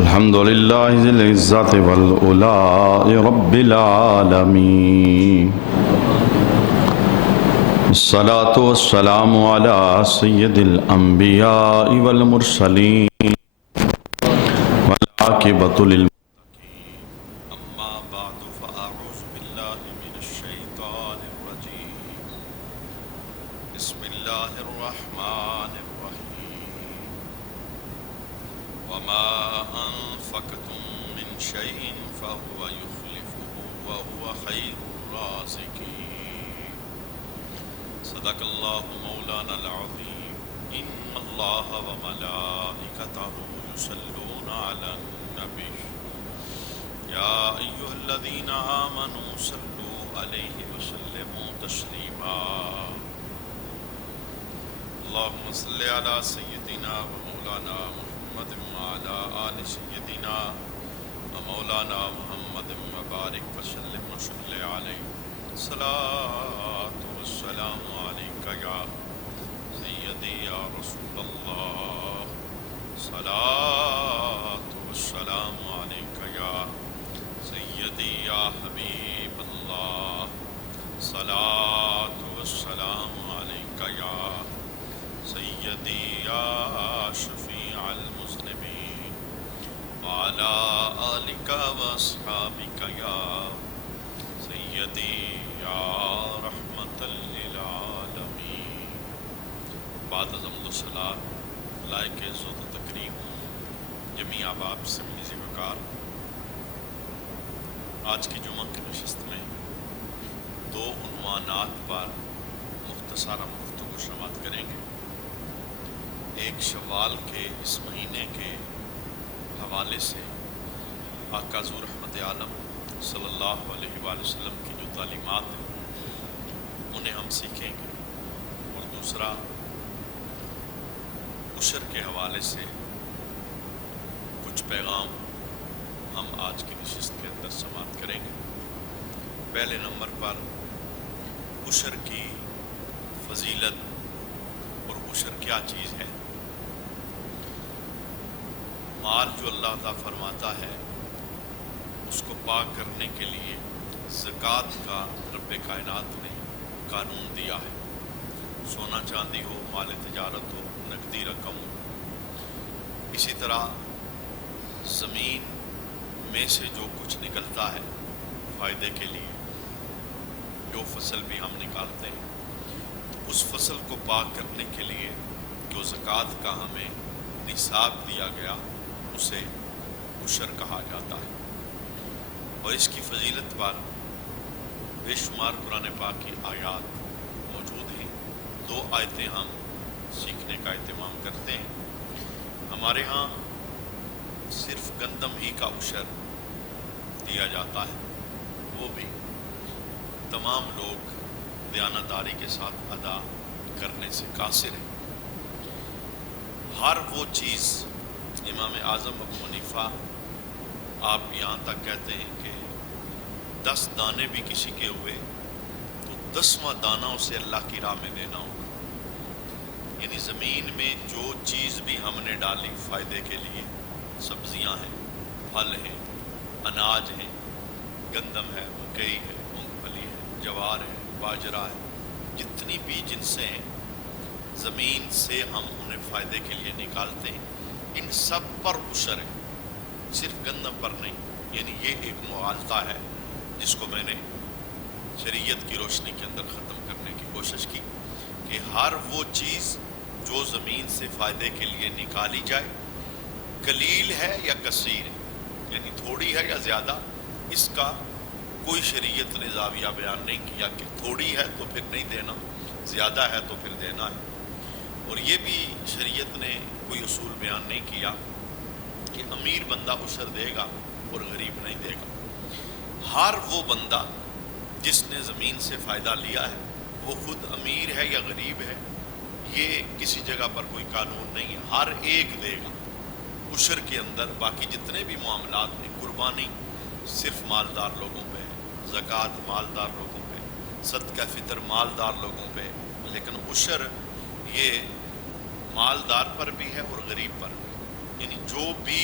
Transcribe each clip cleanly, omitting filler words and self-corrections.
الحمد لله ذي العزة والعلاء رب العالمين الصلاة والسلام على سيد الأنبياء والمرسلين والعاقبة للمتقين أما بعد فأعوذ بالله من الشيطان الرجيم بسم الله الرحمن الرحيم وما أنفقتم من شيء فهو يخلفه وهو خير الرازقين صدق الله مولانا العظيم إن الله وملائكته يصلون على النبي يا أيها الذين آمنوا صلوا عليه وسلموا تسليما اللهم صل على سيدنا ومولانا محمد وعلى آل سيدنا ومولانا محمد وبارك وسلم وصل عليه صلاة والسلام عليك يا سيدي يا رسول الله صلاة والسلام عليك يا سيدي يا حبيب الله صلاة والسلام عليك يا سيدي يا شفيع المذنبين وعلى آلك وأصحابك يا سيدي يا رحمة للعالمين بعد حمد و صلاۃ لائق عزت و تکریم جمیع احباب سے میری وقار آج کی جمعہ کی نشست میں دو عنوانات پر مختصرہ گفتگو شامل کریں گے۔ ایک شوال کے اس مہینے کے حوالے سے آقا حضور رحمت عالم صلی اللہ علیہ وآلہ وسلم کی جو تعلیمات ہیں انہیں ہم سیکھیں گے، اور دوسرا عشر کے حوالے سے کچھ پیغام ہم آج کی نشست کے اندر سماعت کریں گے۔ پہلے نمبر پر عشر کی فضیلت اور عشر کیا چیز ہے۔ مال جو اللہ تعالیٰ فرماتا ہے اس کو پاک کرنے کے لیے زکوٰۃ کا رب کائنات نے قانون دیا ہے۔ سونا چاندی ہو، مال تجارت ہو، نقدی رقم ہو، اسی طرح زمین میں سے جو کچھ نکلتا ہے فائدے کے لیے، جو فصل بھی ہم نکالتے ہیں، تو اس فصل کو پاک کرنے کے لیے جو زکوٰۃ کا ہمیں نصاب دیا گیا اسے عشر کہا جاتا ہے۔ اور اس کی فضیلت پر بے شمار قرآن پاک کی آیات موجود ہیں۔ دو آیتیں ہم سیکھنے کا اہتمام کرتے ہیں۔ ہمارے ہاں صرف گندم ہی کا عشر دیا جاتا ہے، وہ بھی تمام لوگ دیانتداری کے ساتھ ادا کرنے سے قاصر ہیں۔ ہر وہ چیز امام اعظم ابو حنیفہ آپ یہاں تک کہتے ہیں کہ 10 دانے بھی کسی کے ہوئے تو 10واں دانہ اسے اللہ کی راہ میں دینا ہوگا۔ یعنی زمین میں جو چیز بھی ہم نے ڈالی فائدے کے لیے، سبزیاں ہیں، پھل ہیں، اناج ہیں، گندم ہے، مکئی ہے، مونگ پھلی ہے، جوار ہے، باجرہ ہے، جتنی بھی جنسیں ہیں زمین سے ہم انہیں فائدے کے لیے نکالتے ہیں، ان سب پر عشر ہے، صرف گندم پر نہیں۔ یعنی یہ ایک مغالطہ ہے جس کو میں نے شریعت کی روشنی کے اندر ختم کرنے کی کوشش کی کہ ہر وہ چیز جو زمین سے فائدے کے لیے نکالی جائے، قلیل ہے یا کثیر ہے، یعنی تھوڑی ہے یا زیادہ، اس کا کوئی شریعت نے زاویہ بیان نہیں کیا کہ تھوڑی ہے تو پھر نہیں دینا، زیادہ ہے تو پھر دینا ہے۔ اور یہ بھی شریعت نے کوئی اصول بیان نہیں کیا کہ امیر بندہ عشر دے گا اور غریب نہیں دے گا۔ ہر وہ بندہ جس نے زمین سے فائدہ لیا ہے وہ خود امیر ہے یا غریب ہے، یہ کسی جگہ پر کوئی قانون نہیں ہے، ہر ایک دے گا عشر کے اندر۔ باقی جتنے بھی معاملات ہیں، قربانی صرف مالدار لوگوں پہ ہے، زکوٰۃ مالدار لوگوں پہ، صدقہ فطر مالدار لوگوں پہ، لیکن عشر یہ مالدار پر بھی ہے اور غریب پر بھی، یعنی جو بھی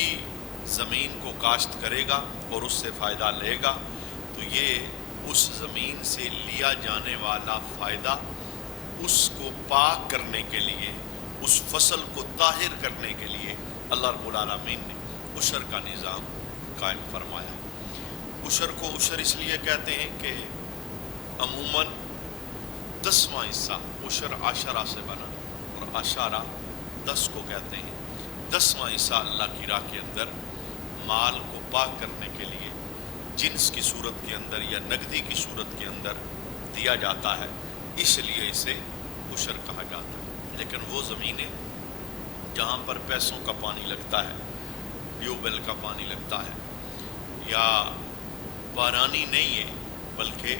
زمین کو کاشت کرے گا اور اس سے فائدہ لے گا تو یہ اس زمین سے لیا جانے والا فائدہ اس کو پاک کرنے کے لیے، اس فصل کو طاہر کرنے کے لیے اللہ رب العالمین نے عشر کا نظام قائم فرمایا۔ عشر کو عشر اس لیے کہتے ہیں کہ عموماً 10واں حصہ، عشر عشرہ سے بنا اور عشرہ 10 کو کہتے ہیں، 10واں حصہ اللہ کی راہ کے اندر مال کو پاک کرنے کے لیے جنس کی صورت کے اندر یا نقدی کی صورت کے اندر دیا جاتا ہے، اس لیے اسے عشر کہا جاتا ہے۔ لیکن وہ زمینیں جہاں پر پیسوں کا پانی لگتا ہے، ٹیوب ویل کا پانی لگتا ہے، یا بارانی نہیں ہے بلکہ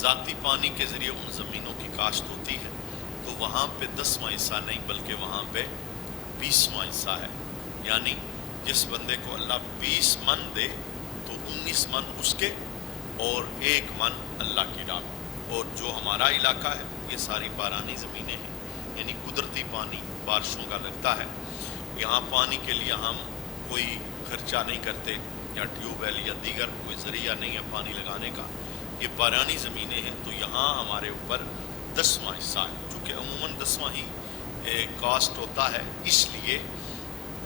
ذاتی پانی کے ذریعے ان زمینوں کی کاشت ہوتی ہے، تو وہاں پہ 10واں حصہ نہیں بلکہ وہاں پہ 20واں حصہ ہے۔ یعنی جس بندے کو اللہ 20 من دے تو 19 من اس کے اور 1 من اللہ کی راہ۔ اور جو ہمارا علاقہ ہے یہ ساری بارانی زمینیں ہیں، یعنی قدرتی پانی بارشوں کا لگتا ہے، یہاں پانی کے لیے ہم کوئی خرچہ نہیں کرتے، یا ٹیوب ویل یا دیگر کوئی ذریعہ نہیں ہے پانی لگانے کا، یہ بارانی زمینیں ہیں، تو یہاں ہمارے اوپر 10واں حصہ ہے۔ چونکہ عموماً 10واں ہی کاسٹ ہوتا ہے، اس لیے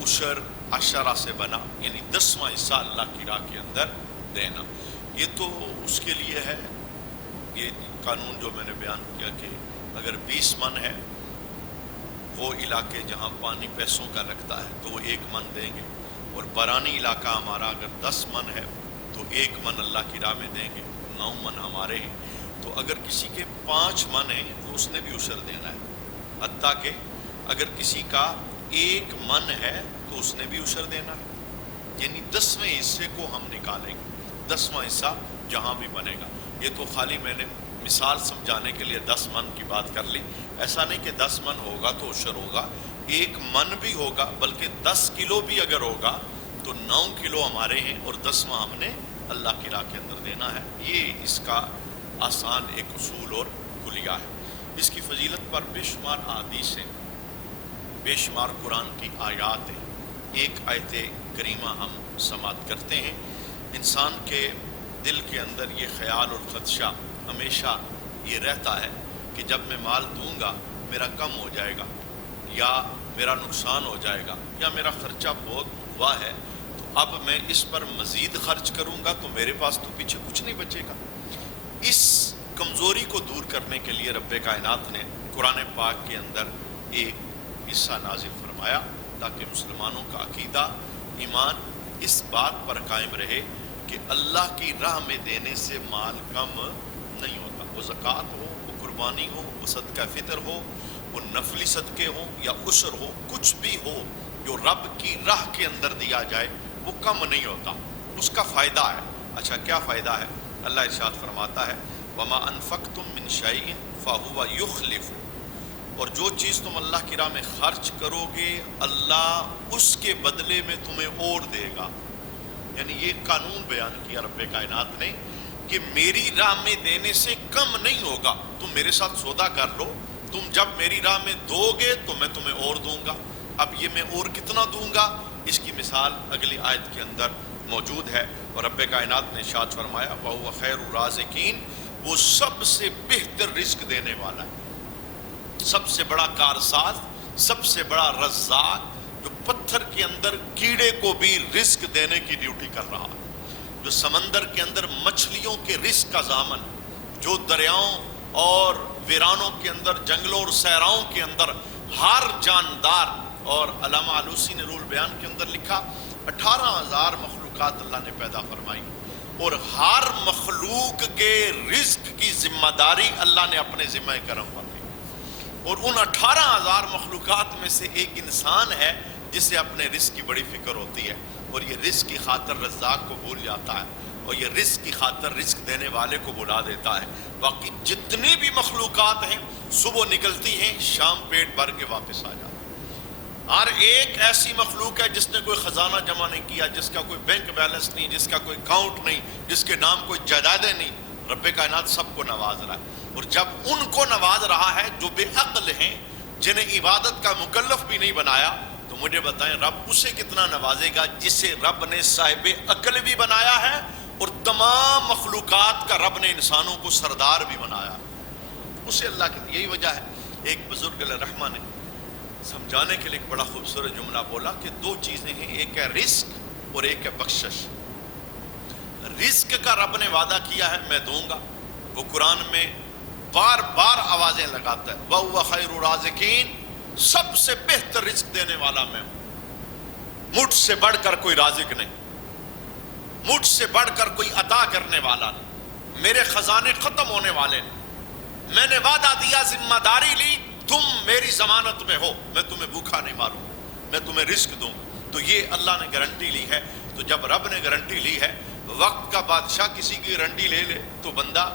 عشر عشرہ سے بنا، یعنی 10واں حصہ اللہ کی راہ کے اندر دینا۔ یہ تو اس کے لیے ہے، یہ قانون جو میں نے بیان کیا کہ اگر 20 من ہے، وہ علاقے جہاں پانی پیسوں کا لگتا ہے تو وہ 1 من دیں گے، اور بارانی علاقہ ہمارا اگر 10 من ہے تو 1 من اللہ کی راہ میں دیں گے، 9 من ہمارے ہیں۔ تو اگر کسی کے 5 من ہیں تو اس نے بھی عشر دینا ہے، حتیٰ کہ اگر کسی کا 1 من ہے تو اس نے بھی عشر دینا ہے، یعنی 10ویں حصے کو ہم نکالیں گے، 10واں حصہ جہاں بھی بنے گا۔ یہ تو خالی میں نے مثال سمجھانے کے لیے 10 من کی بات کر لی، ایسا نہیں کہ 10 من ہوگا تو عشر ہوگا، 1 من بھی ہوگا، بلکہ 10 کلو بھی اگر ہوگا تو 9 کلو ہمارے ہیں اور 10واں ہم نے اللہ کی راہ کے اندر دینا ہے۔ یہ اس کا آسان ایک اصول اور کلیہ ہے۔ اس کی فضیلت پر بے شمار احادیث ہیں، بے شمار قرآن کی آیات ہیں۔ ایک آیت کریمہ ہم سماعت کرتے ہیں۔ انسان کے دل کے اندر یہ خیال اور خدشہ ہمیشہ یہ رہتا ہے کہ جب میں مال دوں گا میرا کم ہو جائے گا، یا میرا نقصان ہو جائے گا، یا میرا خرچہ بہت ہوا ہے تو اب میں اس پر مزید خرچ کروں گا تو میرے پاس تو پیچھے کچھ نہیں بچے گا۔ اس کمزوری کو دور کرنے کے لیے رب کائنات نے قرآن پاک کے اندر ایک حصہ نازل فرمایا تاکہ مسلمانوں کا عقیدہ، ایمان اس بات پر قائم رہے کہ اللہ کی راہ میں دینے سے مال کم نہیں ہوتا، وہ زکوٰۃ ہو، وہ قربانی ہو، وہ صدقہ فطر ہو، وہ نفلی صدقے ہوں یا عشر ہو، کچھ بھی ہو جو رب کی راہ کے اندر دیا جائے وہ کم نہیں ہوتا، اس کا فائدہ ہے۔ اچھا کیا فائدہ ہے؟ اللہ ارشاد فرماتا ہے وَمَا أَنفَقْتُم مِّن شَيْءٍ فَهُوَ يُخْلِفُ، اور جو چیز تم اللہ کی راہ میں خرچ کرو گے اللہ اس کے بدلے میں تمہیں اور دے گا۔ یعنی یہ قانون بیان کیا رب کائنات نے کہ میری راہ میں دینے سے کم نہیں ہوگا، تم میرے ساتھ سودا کر لو، تم جب میری راہ میں دو گے تو میں تمہیں اور دوں گا۔ اب یہ میں اور کتنا دوں گا اس کی مثال اگلی آیت کے اندر موجود ہے، اور رب کائنات نے ارشاد فرمایا وَهُوَ خَيْرُ الرَّازِقِينَ، وہ سب سے بہتر رزق دینے والا ہے، سب سے بڑا کارساز، سب سے بڑا رزاق، جو پتھر کے اندر کیڑے کو بھی رزق دینے کی ڈیوٹی کر رہا ہے، جو سمندر کے اندر مچھلیوں کے رزق کا ضامن، جو دریاؤں اور ویرانوں کے اندر، جنگلوں اور صحراؤں کے اندر ہر جاندار، اور علامہ علوسی نے رول بیان کے اندر لکھا 18,000 مخلوقات اللہ نے پیدا فرمائی، اور ہر مخلوق کے رزق کی ذمہ داری اللہ نے اپنے ذمہ کرم پر لی، اور ان 18,000 مخلوقات میں سے ایک انسان ہے جسے اپنے رزق کی بڑی فکر ہوتی ہے، اور یہ رزق کی خاطر رزاق کو بھول جاتا ہے، اور یہ رزق کی خاطر رزق دینے والے کو بلا دیتا ہے۔ باقی جتنی بھی مخلوقات ہیں صبح نکلتی ہیں، شام پیٹ بھر کے واپس آ جاتی ہیں۔ ہر ایک ایسی مخلوق ہے جس نے کوئی خزانہ جمع نہیں کیا، جس کا کوئی بینک بیلنس نہیں، جس کا کوئی اکاؤنٹ نہیں، جس کے نام کوئی جائیدادیں نہیں، رب کائنات سب کو نواز رہا ہے، اور جب ان کو نواز رہا ہے جو بے عقل ہیں، جنہیں عبادت کا مکلف بھی نہیں بنایا، تو مجھے بتائیں رب اسے کتنا نوازے گا جسے رب نے صاحب عقل بھی بنایا ہے اور تمام مخلوقات کا رب نے انسانوں کو سردار بھی بنایا، اسے اللہ کے۔ یہی وجہ ہے ایک بزرگ علیہ رحمہ نے سمجھانے کے لیے ایک بڑا خوبصورت جملہ بولا کہ دو چیزیں ہیں، ایک ہے رزق اور ایک ہے بخشش۔ رزق کا رب نے وعدہ کیا ہے میں دوں گا، وہ قرآن میں بار بار آوازیں لگاتا ہے، وَهُوَ خَيْرُ الرَّازِقِينَ، سب سے بہتر رزق دینے والا میں ہوں، مجھ سے بڑھ کر کوئی رازق نہیں، مجھ سے بڑھ کر کوئی عطا کرنے والا نہیں، میرے خزانے ختم ہونے والے نہیں، میں نے وعدہ دیا، ذمہ داری لی، تم میری ضمانت میں ہو، میں تمہیں بھوکا نہیں ماروں، میں تمہیں رزق دوں۔ تو یہ اللہ نے گارنٹی لی ہے۔ تو جب رب نے گارنٹی لی ہے، وقت کا بادشاہ کسی کی گارنٹی لے لے تو بندہ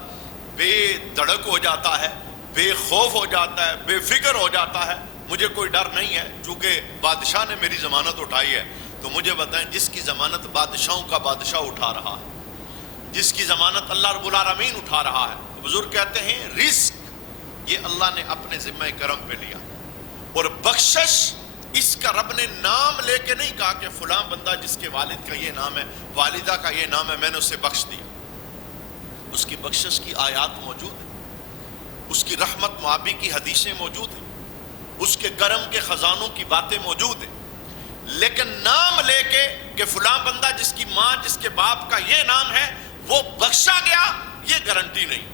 بے دڑک ہو جاتا ہے، بے خوف ہو جاتا ہے، بے فکر ہو جاتا ہے، مجھے کوئی ڈر نہیں ہے چونکہ بادشاہ نے میری ضمانت اٹھائی ہے۔ تو مجھے بتائیں جس کی ضمانت بادشاہوں کا بادشاہ اٹھا رہا ہے، جس کی ضمانت اللہ رب العالمین اٹھا رہا ہے، بزرگ کہتے ہیں رزق یہ اللہ نے اپنے ذمہ کرم پہ لیا، اور بخشش اس کا رب نے نام لے کے نہیں کہا کہ فلاں بندہ جس کے والد کا یہ نام ہے، والدہ کا یہ نام ہے، میں نے اسے بخش دیا۔ اس کی بخشش کی آیات موجود ہیں، اس کی رحمت معابی کی حدیثیں موجود ہیں، اس کے کرم کے خزانوں کی باتیں موجود ہیں، لیکن نام لے کے کہ فلاں بندہ جس کی ماں جس کے باپ کا یہ نام ہے وہ بخشا گیا، یہ گارنٹی نہیں۔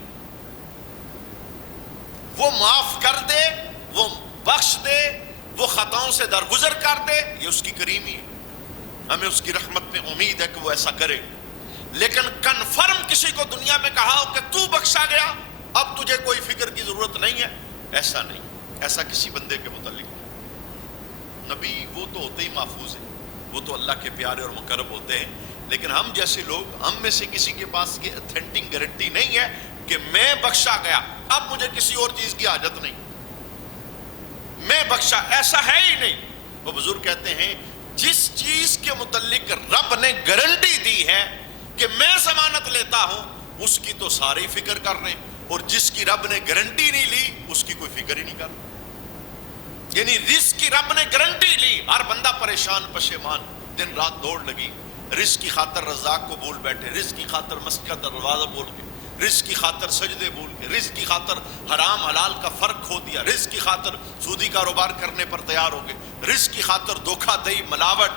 وہ معاف کر دے، وہ بخش دے، وہ خطاؤں سے درگزر کر دے، یہ اس کی کریمی ہے، ہمیں اس کی رحمت میں امید ہے کہ وہ ایسا کرے۔ لیکن کنفرم کسی کو دنیا میں کہا ہو کہ تو بخشا گیا، اب تجھے کوئی فکر کی ضرورت نہیں ہے، ایسا نہیں، ایسا کسی بندے کے متعلق نہیں۔ نبی وہ تو ہوتے ہی محفوظ ہیں، وہ تو اللہ کے پیارے اور مقرب ہوتے ہیں، لیکن ہم جیسے لوگ، ہم میں سے کسی کے پاس یہ اتھینٹک گارنٹی نہیں ہے کہ میں بخشا گیا، اب مجھے کسی اور چیز کی حاجت نہیں، میں بخشا، ایسا ہے ہی نہیں۔ وہ بزرگ کہتے ہیں جس چیز کے متعلق رب نے گارنٹی دی ہے کہ میں ضمانت لیتا ہوں، اس کی تو سارے ہی فکر کر رہے ہیں، اور جس کی رب نے گارنٹی نہیں لی اس کی کوئی فکر ہی نہیں کر رہا۔ یعنی رزق کی رب نے گارنٹی لی، ہر بندہ پریشان پشیمان، دن رات دوڑ لگی، رزق کی خاطر رزاق کو بھول بیٹھے، رزق کی خاطر مسجد کا دروازہ بھول کے، رزق کی خاطر سجدے بھول کے، رزق کی خاطر حرام حلال کا فرق کھو دیا، رزق کی خاطر سودی کاروبار کرنے پر تیار ہو گئے، رزق کی خاطر دھوکہ دہی، ملاوٹ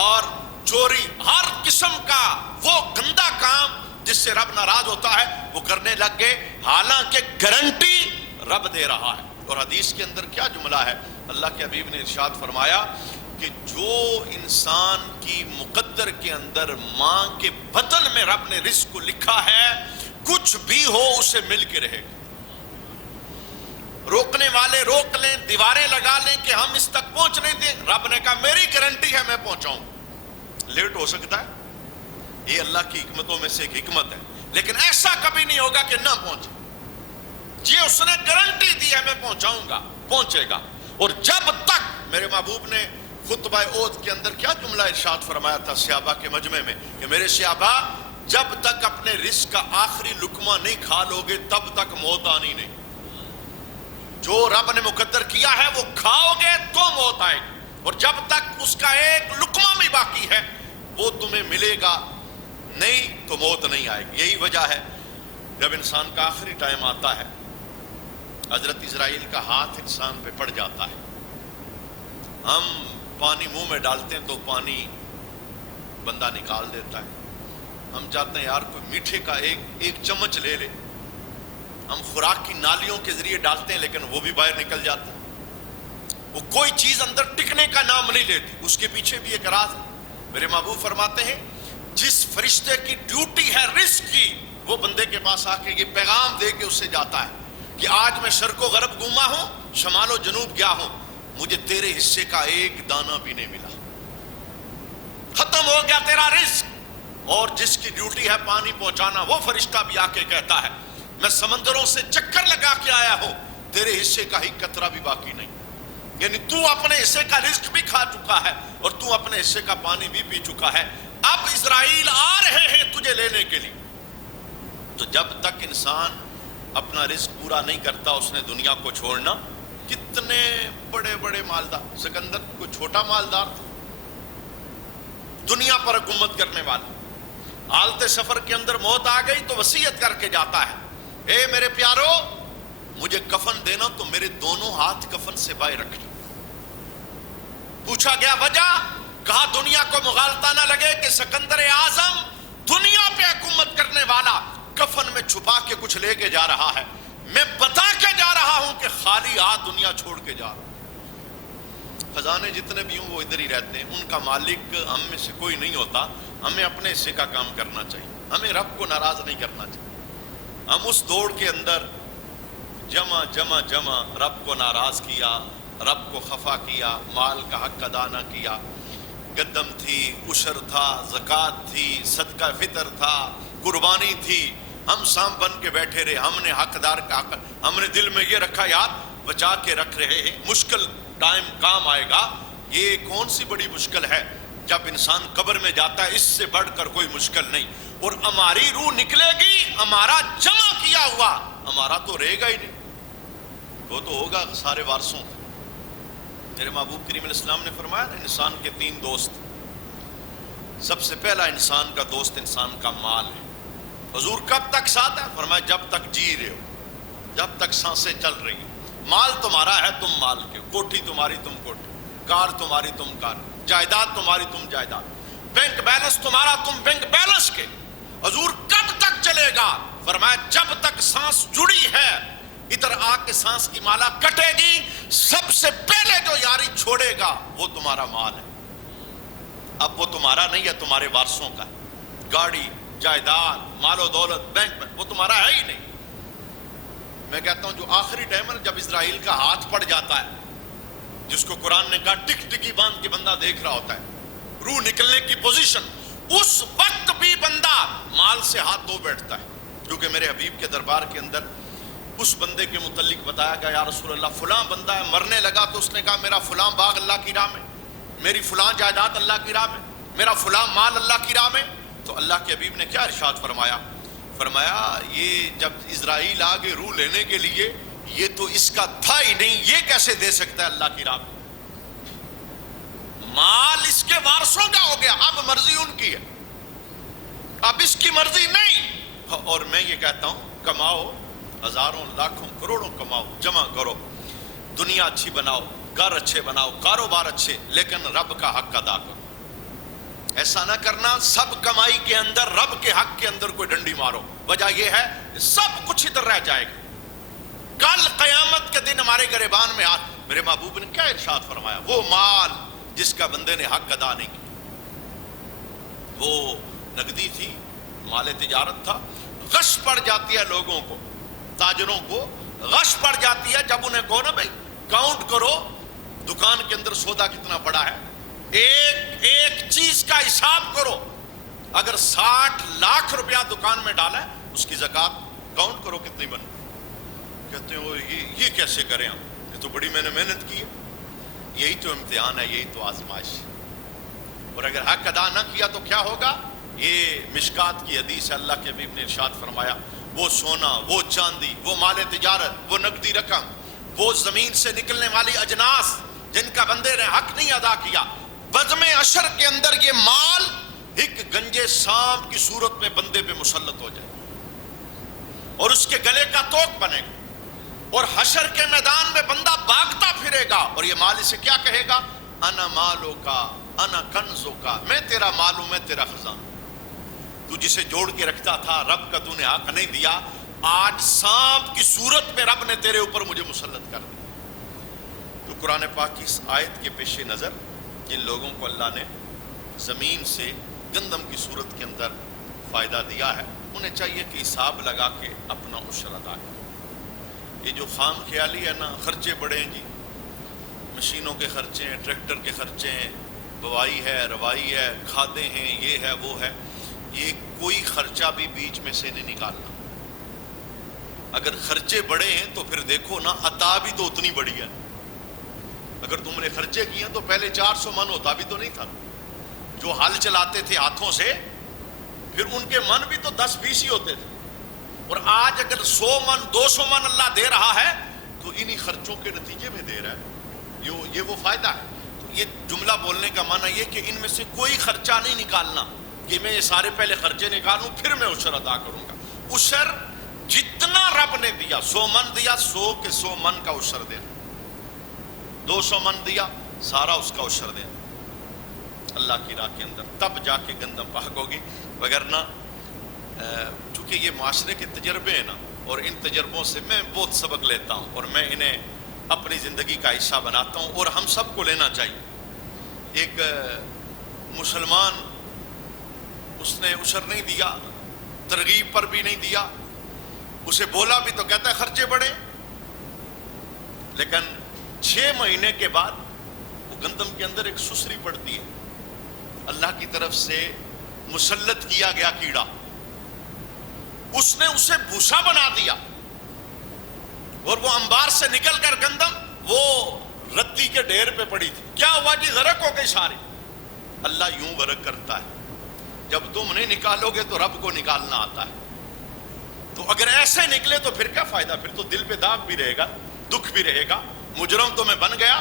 اور چوری، ہر قسم کا وہ گندا کام جس سے رب ناراض ہوتا ہے وہ کرنے لگ گئے، حالانکہ گارنٹی رب دے رہا ہے۔ اور حدیث کے اندر کیا جملہ ہے، اللہ کے حبیب نے ارشاد فرمایا کہ جو انسان کی مقدر کے اندر ماں کے بطن میں رب نے رزق کو لکھا ہے، کچھ بھی ہو اسے مل کے رہے گا۔ روکنے والے روک لیں، دیواریں لگا لیں کہ ہم اس تک پہنچ نہیں دیں، رب نے کہا میری گارنٹی ہے میں پہنچاؤں۔ لیٹ ہو سکتا ہے، یہ اللہ کی حکمتوں میں سے ایک حکمت ہے، لیکن ایسا کبھی نہیں ہوگا کہ نہ پہنچے، جی اس نے گارنٹی دی ہے میں پہنچاؤں گا، پہنچے گا۔ اور جب تک میرے محبوب نے خطبہ عود کے اندر کیا جملہ ارشاد فرمایا تھا صحابہ کے مجمع میں کہ میرے صحابہ جب تک اپنے رزق کا آخری لقمہ نہیں کھا لو گے تب تک موت آنی نہیں۔ جو رب نے مقدر کیا ہے وہ کھاؤ گے تو موت آئے گی، اور جب تک اس کا ایک لقمہ بھی باقی ہے وہ تمہیں ملے گا نہیں تو موت نہیں آئے گی۔ یہی وجہ ہے جب انسان کا آخری ٹائم آتا ہے، حضرت اسرائیل کا ہاتھ انسان پہ پڑ جاتا ہے، ہم پانی منہ میں ڈالتے ہیں تو پانی بندہ نکال دیتا ہے، ہم چاہتے ہیں یار کوئی میٹھے کا ایک چمچ لے لے، ہم خوراک کی نالیوں کے ذریعے ڈالتے ہیں لیکن وہ بھی باہر نکل جاتا ہے، وہ کوئی چیز اندر ٹکنے کا نام نہیں لیتی، اس کے پیچھے بھی ایک راز ہے۔ میرے محبوب فرماتے ہیں جس فرشتے کی ڈیوٹی ہے رزق کی، وہ بندے کے پاس آ کے یہ پیغام دے کے اس سے جاتا ہے کہ آج میں شرق و غرب گھوما ہوں، شمال و جنوب گیا ہوں، مجھے تیرے حصے کا ایک دانہ بھی نہیں ملا، ختم ہو گیا تیرا رزق۔ اور جس کی ڈیوٹی ہے پانی پہنچانا، وہ فرشتہ بھی آ کے کہتا ہے میں سمندروں سے چکر لگا کے آیا ہوں، تیرے حصے کا ہی قطرہ بھی باقی نہیں، یعنی تو اپنے حصے کا رزق بھی کھا چکا ہے اور تو اپنے حصے کا پانی بھی پی چکا ہے، اب اسرائیل آ رہے ہیں تجھے لینے کے لیے۔ تو جب تک انسان اپنا رزق پورا نہیں کرتا اس نے دنیا کو چھوڑنا کتنے بڑے بڑے مالدار. سکندر کوئی چھوٹا مالدار تھا؟ دنیا پر حکومت کرنے والا. حالت سفر کے اندر موت آ گئی تو وصیت کر کے جاتا ہے, اے میرے پیارو مجھے کفن دینا تو میرے دونوں ہاتھ کفن سے باہر رکھنا. پوچھا گیا وجہ, کہا دنیا کو مغالطہ نہ لگے کہ سکندر اعظم دنیا پہ حکومت کرنے والا کفن میں چھپا کے کچھ لے کے جا رہا ہے, میں بتا کے جا رہا ہوں کہ خالی ہاتھ دنیا چھوڑ کے جا رہا ہوں. خزانے جتنے بھی ہوں وہ ادھر ہی رہتے ہیں, ان کا مالک ہم میں سے کوئی نہیں ہوتا. ہمیں اپنے حصے کا کام کرنا چاہیے, ہمیں رب کو ناراض نہیں کرنا چاہیے. ہم اس دوڑ کے اندر جمع جمع جمع رب کو ناراض کیا, رب کو خفا کیا, مال کا حق ادا نہ کیا. گدم تھی, عشر تھا, زکوٰۃ تھی, صدقہ فطر تھا, قربانی تھی, ہم سام بن کے بیٹھے رہے. ہم نے حقدار کا حق, ہم نے دل میں یہ رکھا یار بچا کے رکھ رہے ہیں, مشکل ٹائم کام آئے گا. یہ کون سی بڑی مشکل ہے جب انسان قبر میں جاتا ہے, اس سے بڑھ کر کوئی مشکل نہیں. اور ہماری روح نکلے گی, ہمارا جمع کیا ہوا ہمارا تو رہے گا ہی نہیں, وہ تو ہوگا سارے وارثوں کا. میرے محبوب کریم علیہ السلام نے فرمایا نا, انسان کے 3 دوست. سب سے پہلا انسان کا دوست انسان کا مال ہے. حضور کب تک ساتھ ہے؟ فرمایا جب تک جی رہے ہو, جب تک سانسیں چل رہی ہیں. مال تمہارا ہے تم مال کے, کوٹھی تمہاری تم کوٹھی, کار تمہاری تم کار, جائیداد تمہاری تم جائیداد, بینک بیلنس تمہارا تم بینک بیلنس کے. حضور کب تک چلے گا؟ فرمایا جب تک سانس جڑی ہے. ادھر آ کے سانس کی مالا کٹے گی, سب سے پہلے جو یاری چھوڑے گا وہ تمہارا مال ہے. اب وہ تمہارا نہیں ہے, تمہارے وارثوں کا. گاڑی, جائیداد, مال و دولت, بینک میں, وہ تمہارا ہے ہی نہیں. میں کہتا ہوں جو آخری ٹائم ہے جب اسرائیل کا ہاتھ پڑ جاتا ہے, جس کو قرآن نے کہا ٹک ٹکی باندھ کے بندہ دیکھ رہا ہوتا ہے, روح نکلنے کی پوزیشن, اس وقت بھی بندہ مال سے ہاتھ دھو بیٹھتا ہے. کیونکہ میرے حبیب کے دربار کے اندر اس بندے کے متعلق بتایا گیا, یا رسول اللہ فلاں بندہ ہے, مرنے لگا تو اس نے کہا میرا فلاں باغ اللہ کی راہ میں, میری فلاں جائیداد اللہ کی راہ میں, میرا فلاں مال اللہ کی راہ میں. تو اللہ کے حبیب نے کیا ارشاد فرمایا؟ فرمایا یہ جب اسرائیل آگے روح لینے کے لیے, یہ تو اس کا تھا ہی نہیں, یہ کیسے دے سکتا ہے اللہ کی راہ میں؟ مال اس کے وارثوں کا ہو گیا, اب مرضی ان کی ہے, اب اس کی مرضی نہیں. اور میں یہ کہتا ہوں کماؤ, ہزاروں لاکھوں کروڑوں کماؤ, جمع کرو, دنیا اچھی بناؤ, گھر اچھے بناؤ, کاروبار اچھے, لیکن رب کا حق ادا کرو. ایسا نہ کرنا سب کمائی کے اندر رب کے حق کے اندر کوئی ڈنڈی مارو. وجہ یہ ہے سب کچھ ادھر رہ جائے گا. کل قیامت کے دن ہمارے گریبان میں میرے محبوب نے کیا ارشاد فرمایا؟ وہ مال جس کا بندے نے حق ادا نہیں کیا, وہ نقدی تھی, مال تجارت تھا, غش پڑ جاتی ہے لوگوں کو, تاجروں کو غش پڑ جاتی ہے جب انہیں کہو نا بھائی کاؤنٹ کرو دکان کے اندر سودا کتنا پڑا ہے, ایک ایک چیز کا حساب کرو. اگر 60 لاکھ روپیہ دکان میں ڈالا ہے, اس کی زکوٰۃ کاؤنٹ کرو کتنی بنے. کہتے ہیں یہ کیسے کریں ہم, یہ تو بڑی میں نے محنت کی ہے. یہی تو امتحان ہے, یہی تو آزمائش ہے. اور اگر حق ادا نہ کیا تو کیا ہوگا؟ یہ مشکات کی حدیث ہے, اللہ کے حبیب نے ارشاد فرمایا وہ سونا, وہ چاندی, وہ مال تجارت, وہ نقدی رقم, وہ زمین سے نکلنے والی اجناس جن کا بندے نے حق نہیں ادا کیا, بزم عشر کے اندر یہ مال ایک گنجے سانپ کی صورت میں بندے پہ مسلط ہو جائے اور اس کے گلے کا توق بنے گا, اور حشر کے میدان میں بندہ بھاگتا پھرے گا, اور یہ مال اسے کیا کہے گا؟ انا مالو کا, انا کنزو کا, میں تیرا مال ہوں, میں تیرا خزانہ. تو جسے جوڑ کے رکھتا تھا رب کا تو نے حق نہیں دیا, آج سانپ کی صورت میں رب نے تیرے اوپر مجھے مسلط کر دیا. تو قرآن پاک کی اس آیت کے پیش نظر جن لوگوں کو اللہ نے زمین سے گندم کی صورت کے اندر فائدہ دیا ہے, انہیں چاہیے کہ حساب لگا کے اپنا عشر ادا کریں. یہ جو خام خیالی ہے نا, خرچے بڑے ہیں جی, مشینوں کے خرچے ہیں, ٹریکٹر کے خرچے ہیں, بوائی ہے, روائی ہے, کھادیں ہیں, یہ ہے وہ ہے, یہ کوئی خرچہ بھی بیچ میں سے نہیں نکالنا. اگر خرچے بڑے ہیں تو پھر دیکھو نا عطا بھی تو اتنی بڑی ہے. اگر تم نے خرچے کیے تو پہلے 400 من ہوتا بھی تو نہیں تھا. جو ہل چلاتے تھے ہاتھوں سے, پھر ان کے من بھی تو 10-20 ہی ہوتے تھے. اور آج اگر 100 من 200 من اللہ دے رہا ہے, تو انہی خرچوں کے نتیجے میں دے رہا ہے، یہ وہ فائدہ ہے۔ یہ جملہ بولنے کا معنی یہ کہ ان میں سے کوئی خرچہ نہیں نکالنا کہ میں یہ سارے پہلے خرچے نکالوں پھر میں عشر ادا کروں گا۔ عشر جتنا رب نے دیا، 100 من دیا، 100 کے 100 من کا عشر دینا، 200 من دیا، سارا اس کا عشر دینا اللہ کی راہ کے اندر، تب جا کے گندم پاک ہوگی۔ وگرنہ چونکہ یہ معاشرے کے تجربے ہیں نا، اور ان تجربوں سے میں بہت سبق لیتا ہوں اور میں انہیں اپنی زندگی کا حصہ بناتا ہوں، اور ہم سب کو لینا چاہیے۔ ایک مسلمان، اس نے عشر نہیں دیا، ترغیب پر بھی نہیں دیا، اسے بولا بھی تو کہتا ہے خرچے بڑھے، لیکن 6 مہینے کے بعد وہ گندم کے اندر ایک سسری پڑتی ہے، اللہ کی طرف سے مسلط کیا گیا کیڑا، اس نے اسے بھوسا بنا دیا، اور وہ انبار سے نکل کر گندم وہ ردی کے ڈھیر پہ پڑی تھی۔ کیا ہوا جی؟ غرق ہو گئی ساری۔ اللہ یوں غرق کرتا ہے، جب تم نہیں نکالو گے تو رب کو نکالنا آتا ہے۔ تو اگر ایسے نکلے تو پھر کیا فائدہ؟ پھر تو دل پہ داغ بھی رہے گا، دکھ بھی رہے گا، مجرم تو میں بن گیا،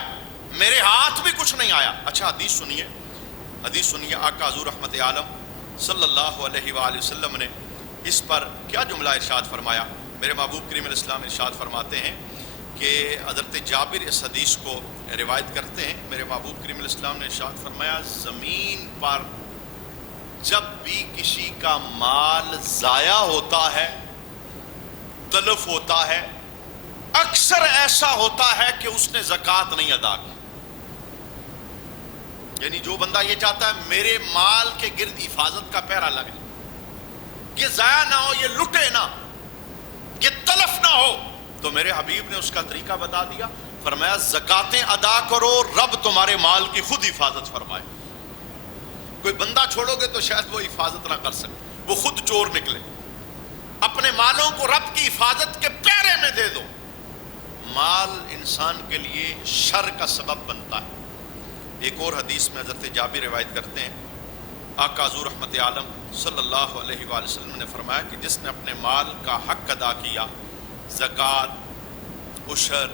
میرے ہاتھ بھی کچھ نہیں آیا۔ اچھا حدیث سنیے، آقا حضور رحمت عالم صلی اللہ علیہ وآلہ وسلم نے اس پر کیا جملہ ارشاد فرمایا۔ میرے محبوب کریم علیہ السلام ارشاد فرماتے ہیں کہ حضرت جابر اس حدیث کو روایت کرتے ہیں، میرے محبوب کریم علیہ السلام نے ارشاد فرمایا، زمین پر جب بھی کسی کا مال ضائع ہوتا ہے، تلف ہوتا ہے، اکثر ایسا ہوتا ہے کہ اس نے زکوٰۃ نہیں ادا کی۔ یعنی جو بندہ یہ چاہتا ہے میرے مال کے گرد حفاظت کا پہرا لگ جائے، یہ ضائع نہ ہو، یہ لٹے نہ، یہ تلف نہ ہو، تو میرے حبیب نے اس کا طریقہ بتا دیا، فرمایا زکاتیں ادا کرو، رب تمہارے مال کی خود حفاظت فرمائے۔ کوئی بندہ چھوڑو گے تو شاید وہ حفاظت نہ کر سکے، وہ خود چور نکلے۔ اپنے مالوں کو رب کی حفاظت کے پہرے میں دے دو۔ مال انسان کے لیے شر کا سبب بنتا ہے۔ ایک اور حدیث میں حضرت جابر روایت کرتے ہیں، آقا حضور رحمت عالم صلی اللہ علیہ وآلہ وسلم نے فرمایا کہ جس نے اپنے مال کا حق ادا کیا، زکوٰۃ، عشر،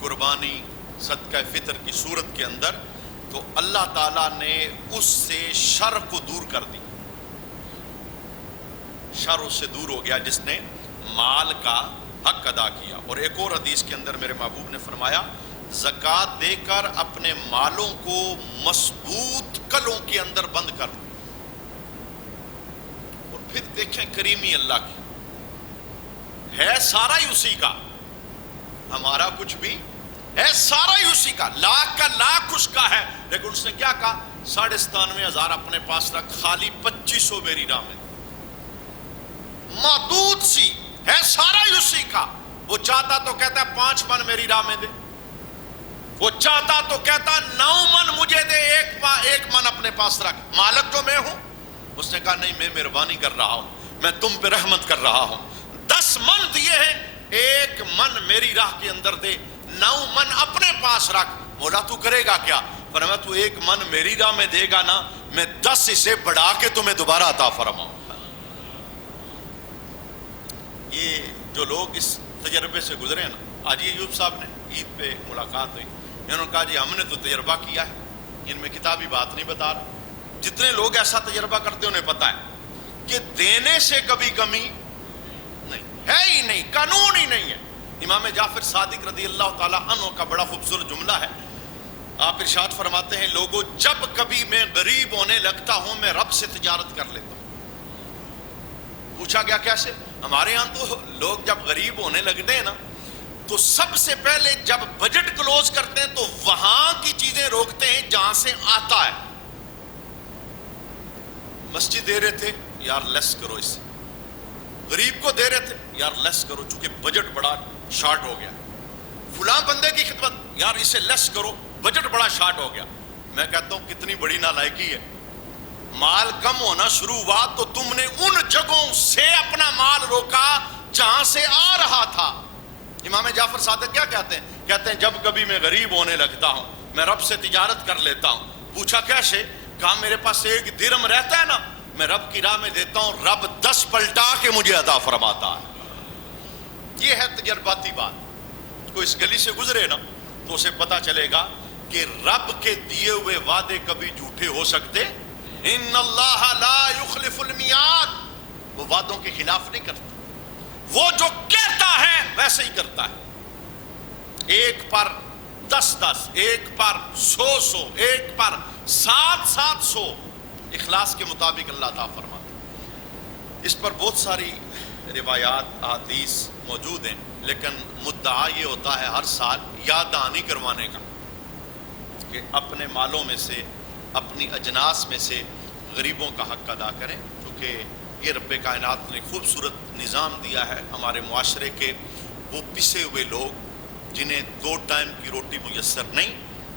قربانی، صدقہ فطر کی صورت کے اندر، تو اللہ تعالیٰ نے اس سے شر کو دور کر دی، شر اس سے دور ہو گیا جس نے مال کا حق ادا کیا۔ اور ایک اور حدیث کے اندر میرے محبوب نے فرمایا، زکوٰۃ دے کر اپنے مالوں کو مضبوط کلوں کے اندر بند کر دو۔ اور پھر دیکھیں کریمی اللہ کی، ہے سارا ہی اسی کا، ہمارا کچھ بھی ہے سارا ہی اسی کا، لاکھ کا لاکھ اس کا ہے، لیکن اس نے کیا کہا، 97,500 اپنے پاس رکھ، خالی 2500 میری راہ میں، محدود سی ہے، سارا ہی اسی کا۔ وہ چاہتا تو کہتا ہے 5 من میری راہ میں دے، وہ چاہتا تو کہتا 9 من مجھے دے، ایک من اپنے پاس رکھ، مالک جو میں ہوں۔ اس نے کہا نہیں، میں مہربانی کر رہا ہوں، میں تم پہ رحمت کر رہا ہوں، 10 من دیے ہیں، 1 من میری راہ کے اندر دے، 9 من اپنے پاس رکھ۔ مولا تو کرے گا کیا؟ فرمایا تو 1 من میری راہ میں دے گا نا، میں 10 اسے بڑھا کے تمہیں دوبارہ عطا فرماؤں۔ یہ جو لوگ اس تجربے سے گزرے نا، آج ایوب صاحب نے عید پہ ملاقات ہوئی، انہوں نے کہا جی ہم نے تو تجربہ کیا ہے، ان میں کتابی بات نہیں بتا رہا۔ جتنے لوگ ایسا تجربہ کرتے انہیں پتا ہے کہ دینے سے کبھی کمی نہیں ہے، ہی نہیں، قانون ہی نہیں ہے۔ امام جعفر صادق رضی اللہ تعالیٰ عنہ کا بڑا خوبصورت جملہ ہے، آپ ارشاد فرماتے ہیں، لوگوں جب کبھی میں غریب ہونے لگتا ہوں میں رب سے تجارت کر لیتا ہوں۔ پوچھا گیا کیسے؟ ہمارے ہاں تو لوگ جب غریب ہونے لگتے ہیں نا، تو سب سے پہلے جب بجٹ کلوز کرتے ہیں تو وہاں کی چیزیں روکتے ہیں جہاں سے آتا ہے۔ مسجد دے رہے تھے، یار لیس کرو اس سے، غریب کو دے رہے تھے، یار لیس کرو چونکہ بجٹ بڑا شارٹ ہو گیا، فلاں بندے کی خدمت، یار اسے لیس کرو بجٹ بڑا شارٹ ہو گیا۔ میں کہتا ہوں کتنی بڑی نالائکی ہے، مال کم ہونا شروع ہوا تو تم نے ان جگہوں سے اپنا مال روکا جہاں سے آ رہا تھا۔ امام جعفر صادق کیا کہتے ہیں؟ کہتے ہیں جب کبھی میں غریب ہونے لگتا ہوں میں رب سے تجارت کر لیتا ہوں۔ پوچھا کیسے؟ کہا میرے پاس 1 درہم رہتا ہے نا، میں رب کی راہ میں دیتا ہوں، رب 10 پلٹا کے مجھے عطا فرماتا ہے۔ یہ ہے تجرباتی بات۔ کوئی اس گلی سے گزرے نا تو اسے پتا چلے گا کہ رب کے دیے ہوئے وعدے کبھی جھوٹے ہو سکتے، ان اللہ لا یخلف المیعاد، وہ وعدوں کے خلاف نہیں کرتا، وہ جو کہتا ہے ویسے ہی کرتا ہے، ایک پر 10 ایک پر 100 ایک پر 700 اخلاص کے مطابق اللہ تعالیٰ فرماتا ہے۔ اس پر بہت ساری روایات احادیث موجود ہیں، لیکن مدعا یہ ہوتا ہے ہر سال یاد دہانی کروانے کا کہ اپنے مالوں میں سے، اپنی اجناس میں سے غریبوں کا حق ادا کریں، کیونکہ یہ رب کائنات نے خوبصورت نظام دیا ہے ہمارے معاشرے کے۔ وہ پسے ہوئے لوگ جنہیں 2 ٹائم کی روٹی میسر نہیں،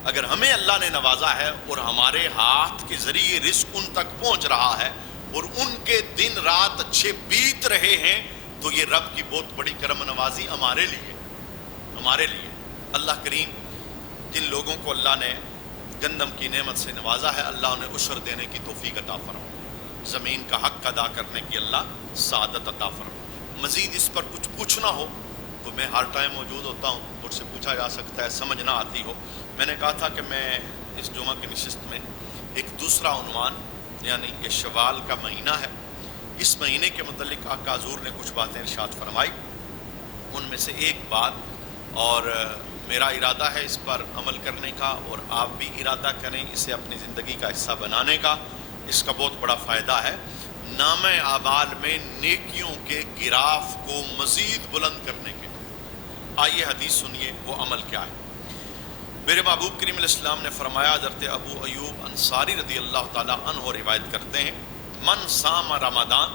اگر ہمیں اللہ نے نوازا ہے اور ہمارے ہاتھ کے ذریعے رزق ان تک پہنچ رہا ہے اور ان کے دن رات اچھے بیت رہے ہیں، تو یہ رب کی بہت بڑی کرم نوازی ہمارے لیے۔ اللہ کریم جن لوگوں کو اللہ نے گندم کی نعمت سے نوازا ہے، اللہ انہیں عشر دینے کی توفیق عطا فرمائے، زمین کا حق ادا کرنے کی اللہ سعادت عطا فرمائے۔ مزید اس پر کچھ پوچھنا ہو تو میں ہر ٹائم موجود ہوتا ہوں، مجھ سے پوچھا جا سکتا ہے، سمجھ نہ آتی ہو۔ میں نے کہا تھا کہ میں اس جمعہ کی نشست میں ایک دوسرا عنوان، یعنی یہ شوال کا مہینہ ہے، اس مہینے کے متعلق آقا حضور نے کچھ باتیں ارشاد فرمائی، ان میں سے ایک بات، اور میرا ارادہ ہے اس پر عمل کرنے کا، اور آپ بھی ارادہ کریں اسے اپنی زندگی کا حصہ بنانے کا، اس کا بہت بڑا فائدہ ہے، نام اعمال میں نیکیوں کے گراف کو مزید بلند کرنے کے۔ آئیے حدیث سنیے وہ عمل کیا ہے۔ میرے محبوب کریم علیہ السلام نے فرمایا، حضرت ابو ایوب انصاری رضی اللہ تعالیٰ عنہ روایت کرتے ہیں، من صام رمضان،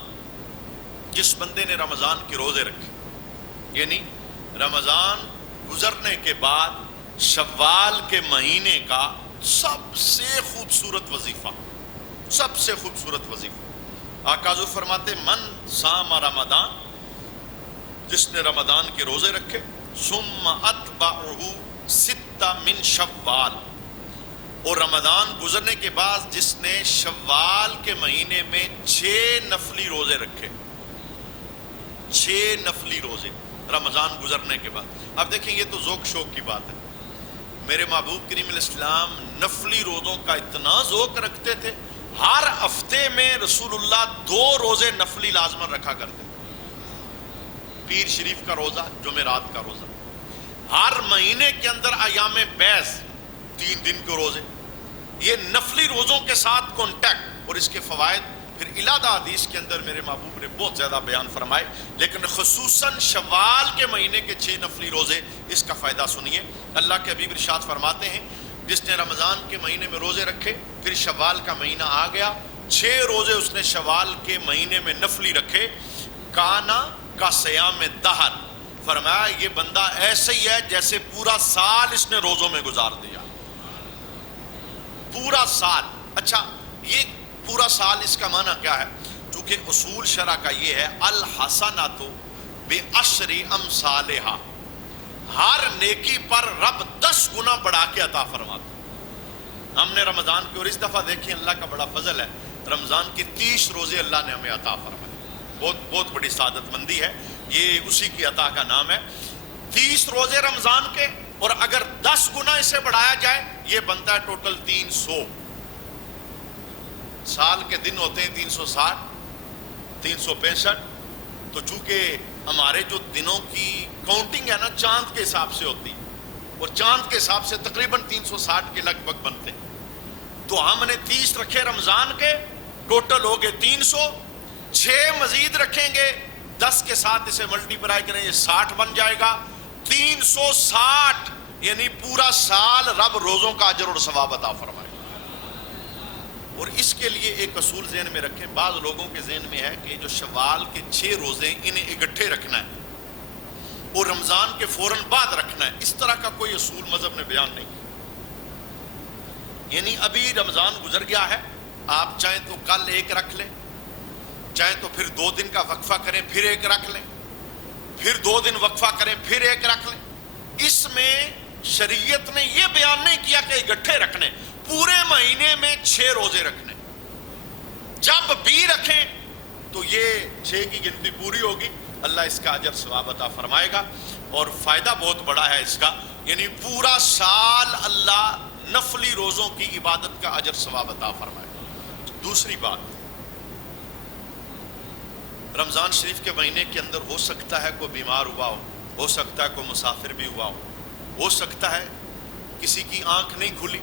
جس بندے نے رمضان کے روزے رکھے، یعنی رمضان گزرنے کے بعد شوال کے مہینے کا سب سے خوبصورت وظیفہ، آقا حضور فرماتے من صام رمضان، جس نے رمضان کے روزے رکھے، ثم اتبعہ 6 من شوال، اور رمضان گزرنے کے بعد جس نے شوال کے مہینے میں 6 نفلی روزے رکھے، 6 نفلی روزے رمضان گزرنے کے بعد۔ اب دیکھیں یہ تو ذوق شوق کی بات ہے، میرے محبوب کریم علیہ السلام نفلی روزوں کا اتنا ذوق رکھتے تھے، ہر ہفتے میں رسول اللہ 2 روزے نفلی لازمن رکھا کرتے، پیر شریف کا روزہ، جمعرات کا روزہ، ہر مہینے کے اندر ایام بیس 3 دن کے روزے، یہ نفلی روزوں کے ساتھ کانٹیکٹ، اور اس کے فوائد پھر علیحدہ حدیث کے اندر میرے محبوب نے بہت زیادہ بیان فرمائے، لیکن خصوصاً شوال کے مہینے کے 6 نفلی روزے، اس کا فائدہ سنیے۔ اللہ کے حبیب ارشاد فرماتے ہیں، جس نے رمضان کے مہینے میں روزے رکھے، پھر شوال کا مہینہ آ گیا، 6 روزے اس نے شوال کے مہینے میں نفلی رکھے، کانا کا سیام دہر، فرمایا یہ بندہ ایسے ہی ہے جیسے پورا سال اس نے روزوں میں گزار دیا، پورا سال۔ اچھا یہ پورا سال اس کا معنی کیا ہے؟ چونکہ اصول شرع کا یہ ہے الحسنۃ بعشر امثالھا، ہر نیکی پر رب 10 گنا بڑھا کے عطا فرماتا۔ ہم نے رمضان کی، اور اس دفعہ دیکھیں اللہ کا بڑا فضل ہے، رمضان کی 30 روزے اللہ نے ہمیں عطا فرمائے، بہت بڑی سعادت مندی ہے، یہ اسی کی عطا کا نام ہے۔ 30 روزے رمضان کے، اور اگر 10 گنا اسے بڑھایا جائے یہ بنتا ہے ٹوٹل 300۔ سال کے دن ہوتے ہیں 360 365، تو چونکہ ہمارے جو دنوں کی کاؤنٹنگ ہے نا چاند کے حساب سے ہوتی ہے، اور چاند کے حساب سے تقریباً 360 کے لگ بھگ بنتے ہیں، تو ہم نے 30 رکھے رمضان کے، ٹوٹل ہو گئے 300، 6 مزید رکھیں گے 10 کے ساتھ اسے ملٹی پلائی کریں، یہ 60 بن جائے گا، 360، یعنی پورا سال رب روزوں کا اجر اور ثواب عطا فرمائے۔ اور اس کے لیے ایک اصول ذہن میں رکھیں، بعض لوگوں کے ذہن میں ہے کہ جو شوال کے 6 روزے انہیں اکٹھے رکھنا ہے اور رمضان کے فوراً بعد رکھنا ہے، اس طرح کا کوئی اصول مذہب نے بیان نہیں کیا، یعنی ابھی رمضان گزر گیا ہے، آپ چاہیں تو کل ایک رکھ لیں، چاہیں تو پھر 2 دن کا وقفہ کریں پھر ایک رکھ لیں، پھر 2 دن وقفہ کریں پھر ایک رکھ لیں۔ اس میں شریعت نے یہ بیان نہیں کیا کہ اکٹھے رکھنے، پورے مہینے میں 6 روزے رکھنے، جب بھی رکھیں تو یہ 6 کی گنتی پوری ہوگی، اللہ اس کا اجر ثواب عطا فرمائے گا۔ اور فائدہ بہت بڑا ہے اس کا، یعنی پورا سال اللہ نفلی روزوں کی عبادت کا اجر ثواب عطا فرمائے۔ دوسری بات، رمضان شریف کے مہینے کے اندر ہو سکتا ہے کوئی بیمار ہوا ہو سکتا ہے کوئی مسافر بھی ہو سکتا ہے کسی کی آنکھ نہیں کھلی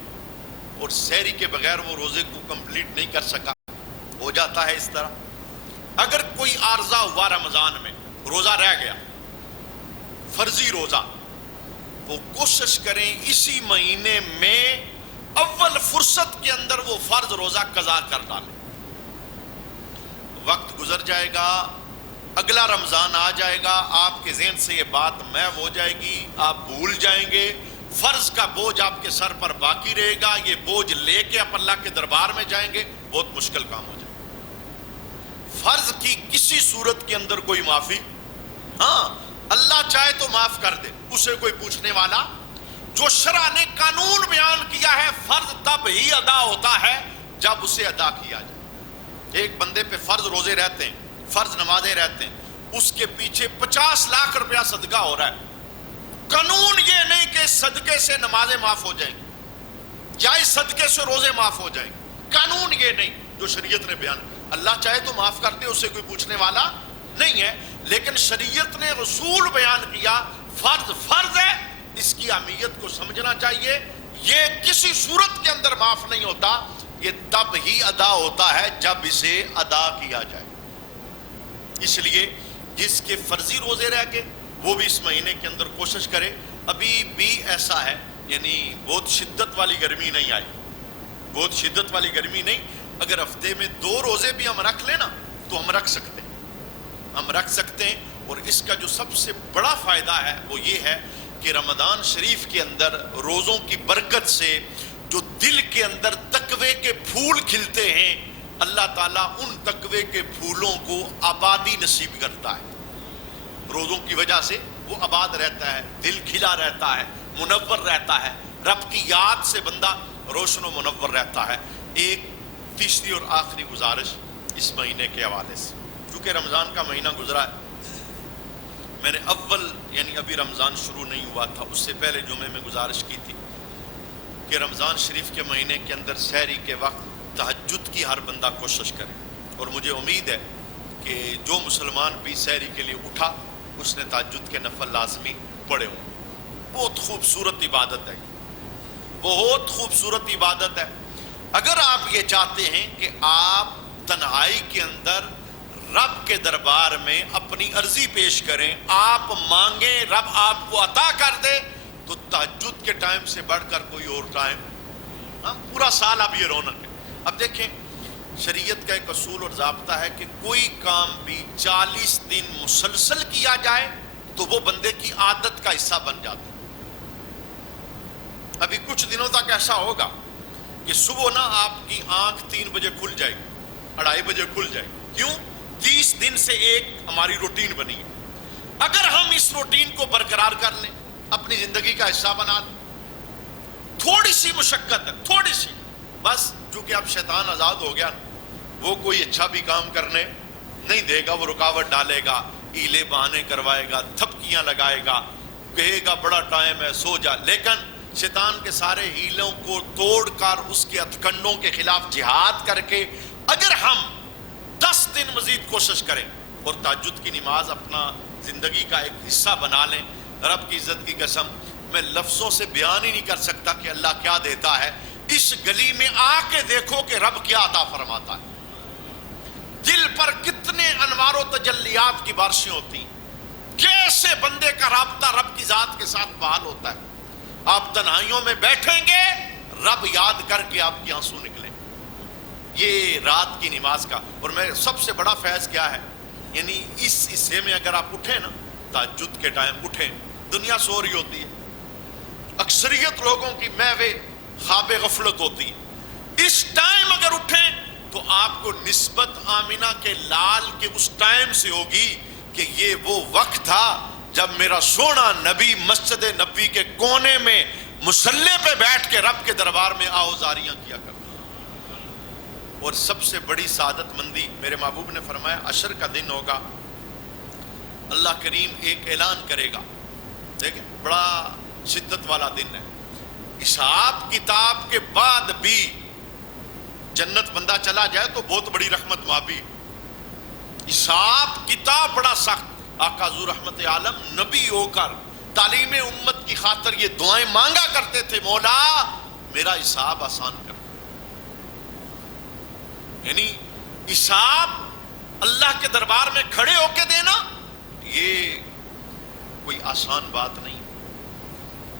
اور سحری کے بغیر وہ روزے کو کمپلیٹ نہیں کر سکا، ہو جاتا ہے اس طرح۔ اگر کوئی عارضہ ہوا رمضان میں، روزہ رہ گیا، فرضی روزہ، وہ کوشش کریں اسی مہینے میں اول فرصت کے اندر وہ فرض روزہ قضا کر ڈالیں۔ وقت گزر جائے گا، اگلا رمضان آ جائے گا، آپ کے ذہن سے یہ بات محو ہو جائے گی، آپ بھول جائیں گے، فرض کا بوجھ آپ کے سر پر باقی رہے گا، یہ بوجھ لے کے آپ اللہ کے دربار میں جائیں گے، بہت مشکل کام ہو جائے گا۔ فرض کی کسی صورت کے اندر کوئی معافی، ہاں اللہ چاہے تو معاف کر دے، اسے کوئی پوچھنے والا، جو شرع نے قانون بیان کیا ہے فرض تب ہی ادا ہوتا ہے جب اسے ادا کیا جائے۔ ایک بندے پہ فرض روزے رہتے ہیں، فرض نمازیں رہتے ہیں، اس کے پیچھے 50 لاکھ روپیہ صدقہ ہو رہا ہے، قانون یہ نہیں کہ صدقے سے نمازیں معاف ہو جائیں گی یا اس صدقے سے روزے معاف ہو جائیں گے، قانون یہ نہیں جو شریعت نے بیان، اللہ چاہے تو معاف کر دے، اسے کوئی پوچھنے والا نہیں ہے، لیکن شریعت نے رسول بیان کیا فرض فرض ہے، اس کی اہمیت کو سمجھنا چاہیے، یہ کسی صورت کے اندر معاف نہیں ہوتا، یہ تب ہی ادا ہوتا ہے جب اسے ادا کیا جائے۔ اس لیے جس کے فرضی روزے رہ گئے وہ بھی اس مہینے کے اندر کوشش کرے۔ ابھی بھی ایسا ہے، یعنی بہت شدت والی گرمی نہیں آئی، بہت شدت والی گرمی نہیں، اگر ہفتے میں 2 روزے بھی ہم رکھ لیں نا تو ہم رکھ سکتے ہیں، اور اس کا جو سب سے بڑا فائدہ ہے وہ یہ ہے کہ رمضان شریف کے اندر روزوں کی برکت سے جو دل کے اندر تقوی کے پھول کھلتے ہیں، اللہ تعالیٰ ان تقوی کے پھولوں کو آبادی نصیب کرتا ہے، روزوں کی وجہ سے وہ آباد رہتا ہے، دل کھلا رہتا ہے، منور رہتا ہے، رب کی یاد سے بندہ روشن و منور رہتا ہے۔ ایک تیسری اور آخری گزارش اس مہینے کے حوالے سے، چونکہ رمضان کا مہینہ گزرا ہے، میں نے یعنی ابھی رمضان شروع نہیں ہوا تھا، اس سے پہلے جمعے میں گزارش کی تھی کہ رمضان شریف کے مہینے کے اندر سحری کے وقت تہجد کی ہر بندہ کوشش کرے، اور مجھے امید ہے کہ جو مسلمان بھی سحری کے لیے اٹھا اس نے تہجد کے نفل لازمی پڑھے ہوں۔ بہت خوبصورت عبادت ہے، بہت خوبصورت عبادت ہے۔ اگر آپ یہ چاہتے ہیں کہ آپ تنہائی کے اندر رب کے دربار میں اپنی عرضی پیش کریں، آپ مانگیں، رب آپ کو عطا کر دے، تو تہجد کے ٹائم سے بڑھ کر کوئی اور ٹائم، پورا سال اب یہ رونق ہے۔ اب دیکھیں شریعت کا ایک اصول اور ضابطہ ہے کہ کوئی کام بھی 40 دن مسلسل کیا جائے تو وہ بندے کی عادت کا حصہ بن جاتا ہے۔ ابھی کچھ دنوں تک ایسا ہوگا کہ صبح نا آپ کی آنکھ 3 بجے کھل جائے گی، 2:30 بجے کھل جائے گی، کیوں؟ 30 دن سے ایک ہماری روٹین بنی ہے۔ اگر ہم اس روٹین کو برقرار کر لیں، اپنی زندگی کا حصہ بنا لیں، تھوڑی سی مشقت ہے، تھوڑی سی بس، چونکہ اب شیطان آزاد ہو گیا، وہ کوئی اچھا بھی کام کرنے نہیں دے گا، وہ رکاوٹ ڈالے گا، ہیلے بہانے کروائے گا، تھپکیاں لگائے گا، کہے گا بڑا ٹائم ہے سو جا، لیکن شیطان کے سارے ہیلوں کو توڑ کر اس کے ہتھکنڈوں کے خلاف جہاد کر کے اگر ہم 10 دن مزید کوشش کریں اور تہجد کی نماز اپنا زندگی کا ایک حصہ بنا لیں، رب کی عزت کی قسم میں لفظوں سے بیان ہی نہیں کر سکتا کہ اللہ کیا دیتا ہے۔ اس گلی میں آ کے دیکھو کہ رب کیا عطا فرماتا ہے، دل پر کتنے انوار و تجلیات کی بارشیں ہوتی ہیں، کیسے بندے کا رابطہ رب کی ذات کے ساتھ بحال ہوتا ہے۔ آپ تنہائیوں میں بیٹھیں گے، رب یاد کر کے آپ کی آنسو نکلیں، یہ رات کی نماز کا۔ اور میں سب سے بڑا فیض کیا ہے، یعنی اس حصے میں اگر آپ اٹھیں نا، تہجد کے ٹائم اٹھیں، دنیا سو رہی ہوتی ہے، اکثریت لوگوں کی محو خواب غفلت ہوتی ہے، اس ٹائم اگر اٹھیں تو آپ کو نسبت آمینہ کے لال کے اس ٹائم سے ہوگی کہ یہ وہ وقت تھا جب میرا سونا نبی مسجد نبی کے کونے میں مصلی پہ بیٹھ کے رب کے دربار میں آوازاریاں کیا کرتا۔ اور سب سے بڑی سعادت مندی میرے محبوب نے فرمایا، عشر کا دن ہوگا، اللہ کریم ایک اعلان کرے گا دیکھیں بڑا شدت والا دن ہے. حساب کتاب کے بعد بھی جنت بندہ چلا جائے تو بہت بڑی رحمت مابی. حساب کتاب بڑا سخت. آقا حضور رحمت عالم نبی ہو کر تعلیم امت کی خاطر یہ دعائیں مانگا کرتے تھے، مولا میرا حساب آسان کر. یعنی حساب اللہ کے دربار میں کھڑے ہو کے دینا یہ کوئی آسان بات نہیں.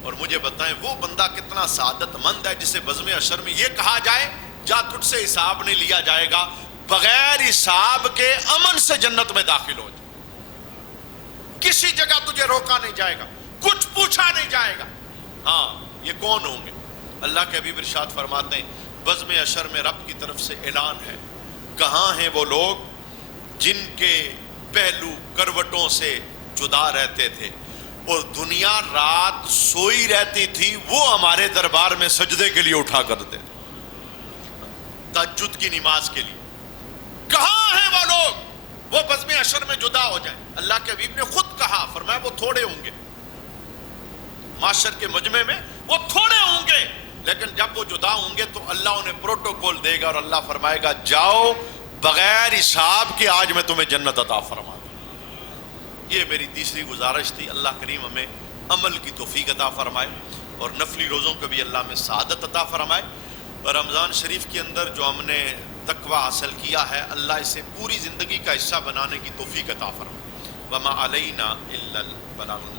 اور مجھے بتائیں وہ بندہ کتنا سعادت مند ہے جسے بزم حشر میں یہ کہا جائے جا تجھ سے حساب نہیں لیا جائے گا، بغیر حساب کے امن سے جنت میں داخل ہو جائے. کسی جگہ تجھے روکا نہیں جائے گا، کچھ پوچھا نہیں جائے گا. ہاں یہ کون ہوں گے؟ اللہ کے حبیب ارشاد فرماتے ہیں بزم حشر میں رب کی طرف سے اعلان ہے، کہاں ہیں وہ لوگ جن کے پہلو کروٹوں سے جدا رہتے تھے اور دنیا رات سوئی رہتی تھی، وہ ہمارے دربار میں سجدے کے لیے اٹھا کرتے تھے، تہجد کی نماز کے لیے. کہاں ہیں وہ لوگ وہ بزم حشر میں جدا ہو جائیں؟ اللہ کے حبیب نے خود کہا، فرمایا وہ تھوڑے ہوں گے معاشر کے مجمع میں، وہ تھوڑے ہوں گے، لیکن جب وہ جدا ہوں گے تو اللہ انہیں پروٹوکول دے گا اور اللہ فرمائے گا جاؤ بغیر حساب کے آج میں تمہیں جنت عطا فرما دوں. یہ میری تیسری گزارش تھی. اللہ کریم ہمیں عمل کی توفیق عطا فرمائے اور نفلی روزوں کو بھی اللہ میں سعادت عطا فرمائے. اور رمضان شریف کے اندر جو ہم نے تقوی حاصل کیا ہے اللہ اسے پوری زندگی کا حصہ بنانے کی توفیق عطا فرمائے. وما علینا الا البلاغ.